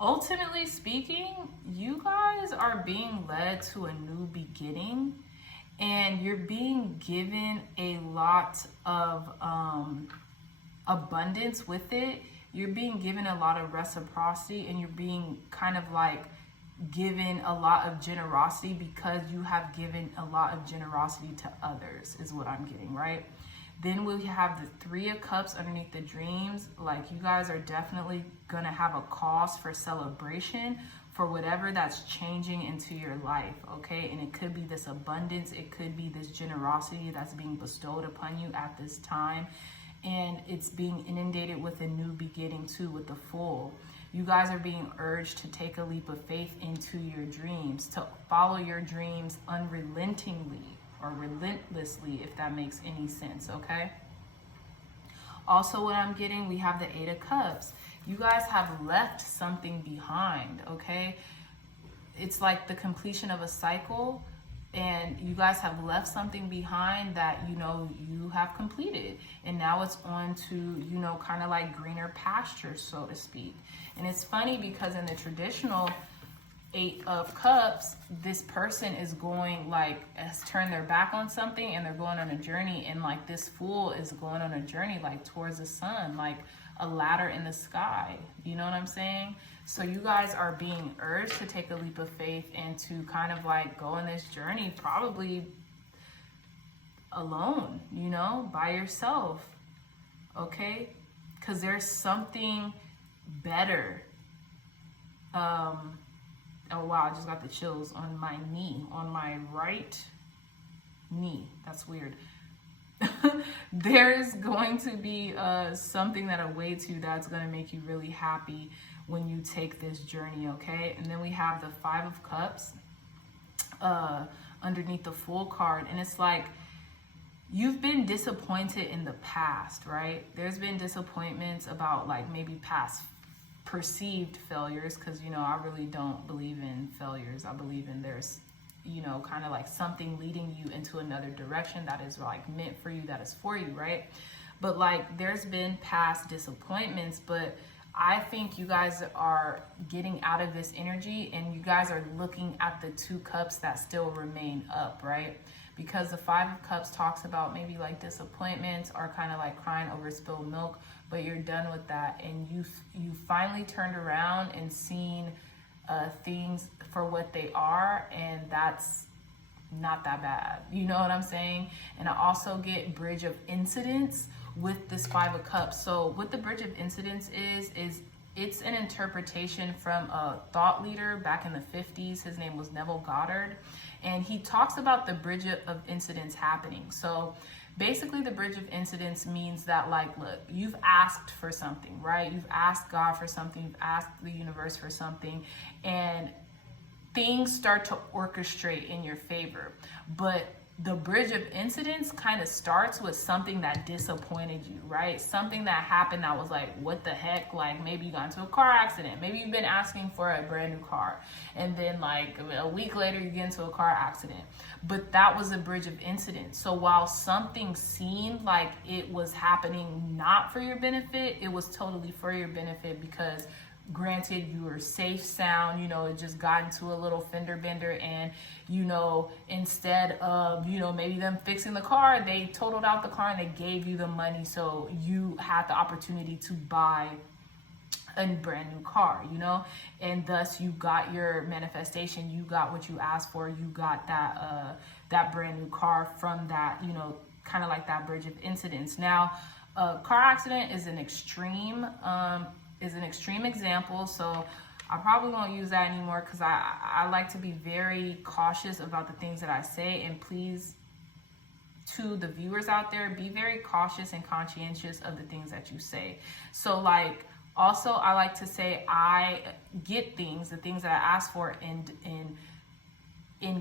ultimately speaking, you guys are being led to a new beginning. And you're being given a lot of abundance with it. You're being given a lot of reciprocity, and you're being kind of like given a lot of generosity because you have given a lot of generosity to others, is what I'm getting, right? Then we have the Three of Cups underneath the dreams. Like, you guys are definitely going to have a cause for celebration for whatever that's changing into your life, okay? And it could be this abundance. It could be this generosity that's being bestowed upon you at this time. And it's being inundated with a new beginning too, with the Fool. You guys are being urged to take a leap of faith into your dreams, to follow your dreams unrelentingly or relentlessly, if that makes any sense, okay? Also, what I'm getting, we have the Eight of Cups. You guys have left something behind, okay? It's like the completion of a cycle, and you guys have left something behind that, you know, you have completed. And now it's on to, you know, kind of like greener pastures, so to speak. And it's funny because in the traditional Eight of Cups, this person is going, like, has turned their back on something and they're going on a journey. And like, this Fool is going on a journey, like, towards the sun, like a ladder in the sky. You know what I'm saying? So you guys are being urged to take a leap of faith and to kind of like go on this journey, probably alone, you know, by yourself, okay? Because there's something better. Oh wow, I just got the chills on my knee, on my right knee. That's weird. There's going to be something that awaits you that's going to make you really happy when you take this journey, okay? And then we have the Five of Cups underneath the Fool card. And it's like, you've been disappointed in the past, right? There's been disappointments about like maybe past perceived failures, because, you know, I really don't believe in failures. I believe in there's, you know, kind of like something leading you into another direction that is like meant for you, that is for you, right? But like, there's been past disappointments, but I think you guys are getting out of this energy and you guys are looking at the Two Cups that still remain up, right? Because the Five of Cups talks about maybe like disappointments or kind of like crying over spilled milk, but you're done with that, and you finally turned around and seen things for what they are, and that's not that bad. You know what I'm saying? And I also get Bridge of Incidents with this Five of Cups. So what the Bridge of Incidents is it's an interpretation from a thought leader back in the 50s. His name was Neville Goddard. And he talks about the Bridge of Incidents happening. So basically the Bridge of Incidents means that, like, look, you've asked for something, right? You've asked God for something, you've asked the universe for something, and things start to orchestrate in your favor. But the Bridge of Incidents kind of starts with something that disappointed you, right? Something that happened that was like, what the heck? Like, maybe you got into a car accident. Maybe you've been asking for a brand new car, and then like a week later you get into a car accident. But that was a Bridge of Incidents. So while something seemed like it was happening not for your benefit, it was totally for your benefit, because granted, you were safe, sound, you know, it just got into a little fender bender, and, you know, instead of, you know, maybe them fixing the car, they totaled out the car and they gave you the money, so you had the opportunity to buy a brand new car, you know, and thus you got your manifestation, you got what you asked for, you got that brand new car from that, you know, kind of like that bridge of incidents. Now, a car accident is an extreme example, so I probably won't use that anymore, because I like to be very cautious about the things that I say. And please, to the viewers out there, be very cautious and conscientious of the things that you say. So like, also, I like to say I get the things that I ask for in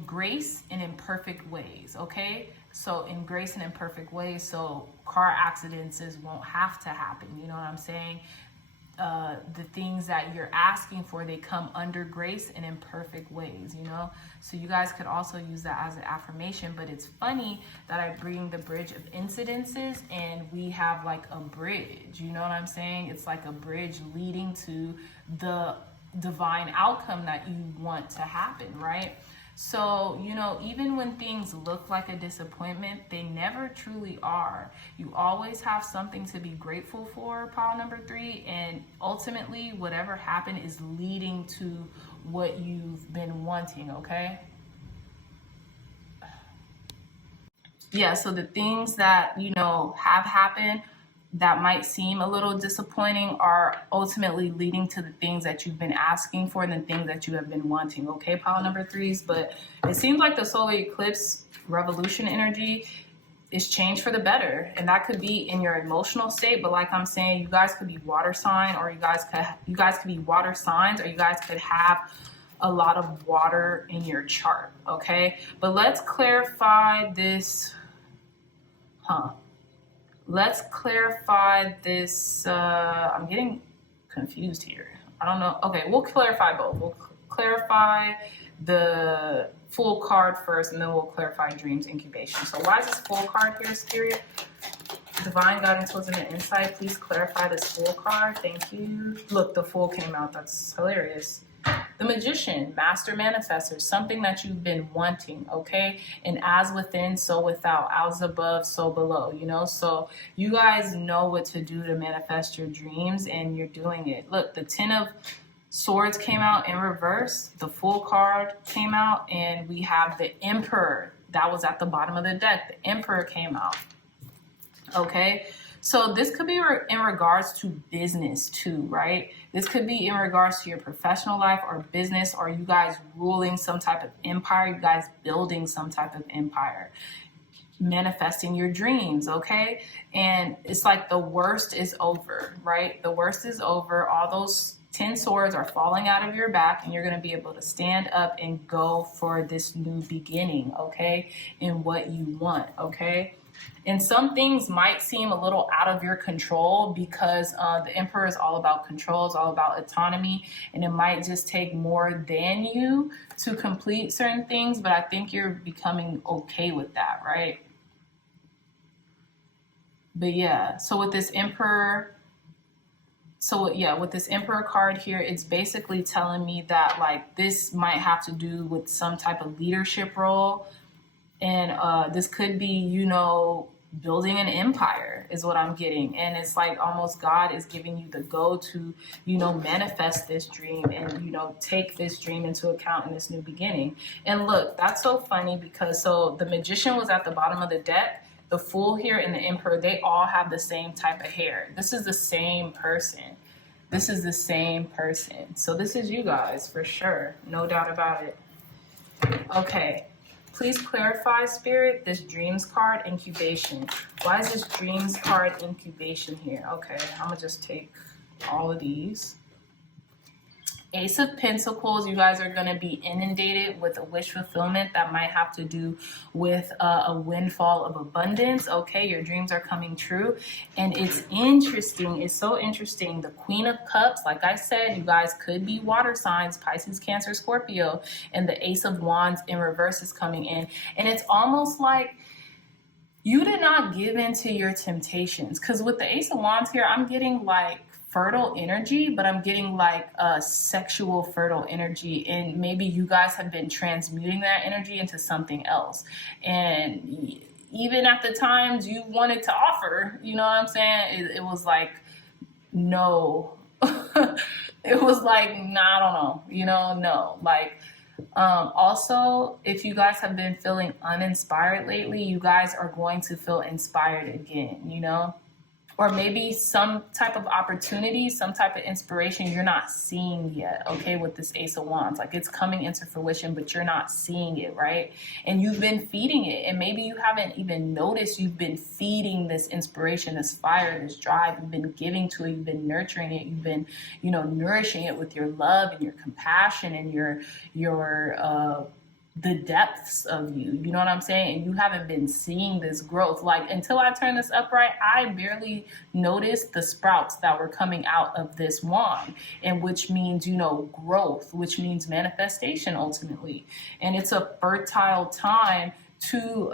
grace and in perfect ways, okay? So in grace and in perfect ways, so car accidents won't have to happen, you know what I'm saying? The things that you're asking for, they come under grace and in perfect ways, you know? So you guys could also use that as an affirmation. But it's funny that I bring the bridge of incidences and we have like a bridge, you know what I'm saying? It's like a bridge leading to the divine outcome that you want to happen, right? So, you know, even when things look like a disappointment, they never truly are. You always have something to be grateful for, pile number 3. And ultimately, whatever happened is leading to what you've been wanting, okay? Yeah, so the things that, you know, have happened that might seem a little disappointing are ultimately leading to the things that you've been asking for and the things that you have been wanting, okay, pile number 3s. But it seems like the solar eclipse revolution energy is changed for the better, and that could be in your emotional state. But like I'm saying, you guys could be water sign, or you guys could be water signs, or you guys could have a lot of water in your chart, okay? But let's clarify this, Let's clarify this. I'm getting confused here. I don't know. Okay, we'll clarify both. We'll clarify the full card first, and then we'll clarify dreams incubation. So why is this full card here, Spirit? Divine guidance, wisdom, and insight. Please clarify this full card. Thank you. Look, the full came out. That's hilarious. The Magician, Master Manifester, something that you've been wanting, okay? And as within, so without, as above, so below, you know? So you guys know what to do to manifest your dreams, and you're doing it. Look, the 10 of Swords came out in reverse. The full card came out, and we have the Emperor. That was at the bottom of the deck. The Emperor came out, okay? So this could be in regards to business too, right? This could be in regards to your professional life or business, or you guys ruling some type of empire, you guys building some type of empire, manifesting your dreams, okay? And it's like the worst is over, right? The worst is over. All those 10 swords are falling out of your back, and you're going to be able to stand up and go for this new beginning, okay? In what you want, okay? And some things might seem a little out of your control, because the Emperor is all about control, it's all about autonomy, and it might just take more than you to complete certain things, but I think you're becoming okay with that, right? But yeah, so with this Emperor, with this Emperor card here, it's basically telling me that like this might have to do with some type of leadership role. And this could be, you know, building an empire is what I'm getting. And it's like almost God is giving you the go to, you know, manifest this dream and, you know, take this dream into account in this new beginning. And look, that's so funny, because so the Magician was at the bottom of the deck. The Fool here and the Emperor, they all have the same type of hair. This is the same person. This is the same person. So this is you guys for sure. No doubt about it. Okay. Please clarify, Spirit, this Dreams card, incubation. Why is this Dreams card, incubation here? Okay, I'm going to just take all of these. Ace of Pentacles, you guys are going to be inundated with a wish fulfillment that might have to do with a windfall of abundance. Okay, your dreams are coming true. And it's interesting. It's so interesting. The Queen of Cups, like I said, you guys could be water signs, Pisces, Cancer, Scorpio. And the Ace of Wands in reverse is coming in. And it's almost like you did not give in to your temptations. Because with the Ace of Wands here, I'm getting like fertile energy, but I'm getting like a sexual fertile energy, and maybe you guys have been transmuting that energy into something else. And even at the times you wanted to offer, you know what I'm saying, it was like no. It was like, nah, I don't know, no. Like, also, if you guys have been feeling uninspired lately, you guys are going to feel inspired again. Or maybe some type of opportunity, some type of inspiration you're not seeing yet, okay, with this Ace of Wands. Like, it's coming into fruition, but you're not seeing it, right? And you've been feeding it, and maybe you haven't even noticed you've been feeding this inspiration, this fire, this drive. You've been giving to it, you've been nurturing it, you've been, nourishing it with your love and your compassion and your the depths of you know what I'm saying? And you haven't been seeing this growth. Like, until I turn this upright, I barely noticed the sprouts that were coming out of this wand, and which means, growth, which means manifestation ultimately. And it's a fertile time to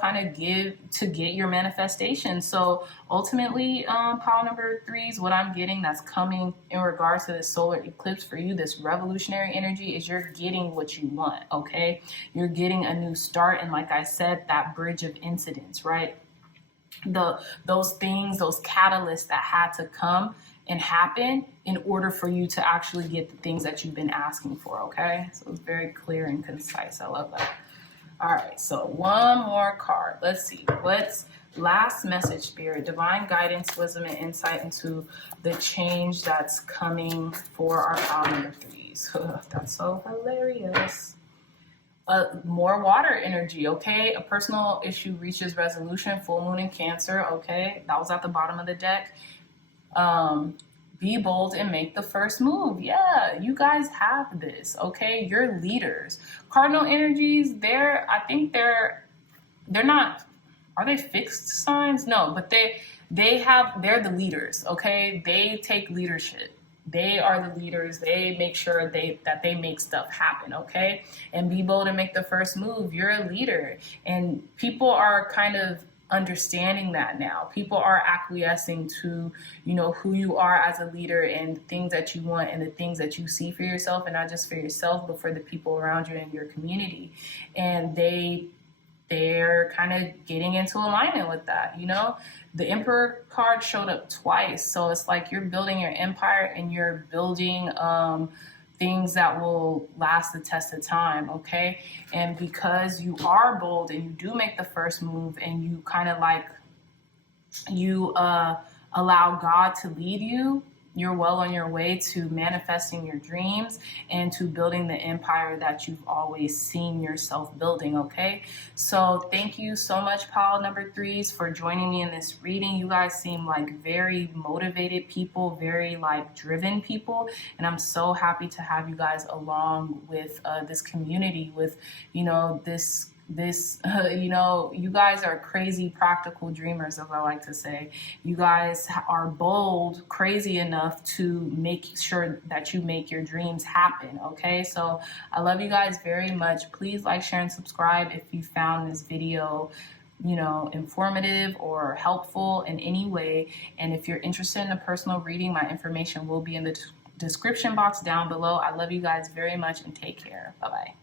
kind of get your manifestation. So ultimately, pile number 3 is what I'm getting that's coming in regards to this solar eclipse for you. This revolutionary energy is you're getting what you want, okay? You're getting a new start, and like I said, that bridge of incidents, right? Those things, those catalysts that had to come and happen in order for you to actually get the things that you've been asking for, okay? So it's very clear and concise. I love that. All right, so one more card. Let's see. What's last message, Spirit? Divine guidance, wisdom, and insight into the change that's coming for our pile number 3s. That's so hilarious. More water energy, okay? A personal issue reaches resolution. Full moon in Cancer, okay? That was at the bottom of the deck. Be bold and make the first move. Yeah, you guys have this, okay? You're leaders. Cardinal energies, they're not, are they fixed signs? No, but they're the leaders, okay? They take leadership. They are the leaders. They make sure that they make stuff happen, okay? And be bold and make the first move. You're a leader. And people are kind of understanding that now. People are acquiescing to, who you are as a leader and the things that you want and the things that you see for yourself, and not just for yourself, but for the people around you and your community. And they're kind of getting into alignment with that, The Emperor card showed up twice. So it's like you're building your empire and you're building things that will last the test of time, okay? And because you are bold and you do make the first move and you kind of allow God to lead you, you're well on your way to manifesting your dreams and to building the empire that you've always seen yourself building, okay? So thank you so much, pile number 3s, for joining me in this reading. You guys seem like very motivated people, very driven people, and I'm so happy to have you guys along with this community, with, you guys are crazy practical dreamers, as I like to say. You guys are bold, crazy enough to make sure that you make your dreams happen, okay? So I love you guys very much. Please like, share, and subscribe if you found this video informative or helpful in any way. And if you're interested in a personal reading, my information will be in the description box down below. I love you guys very much, and take care. Bye-bye.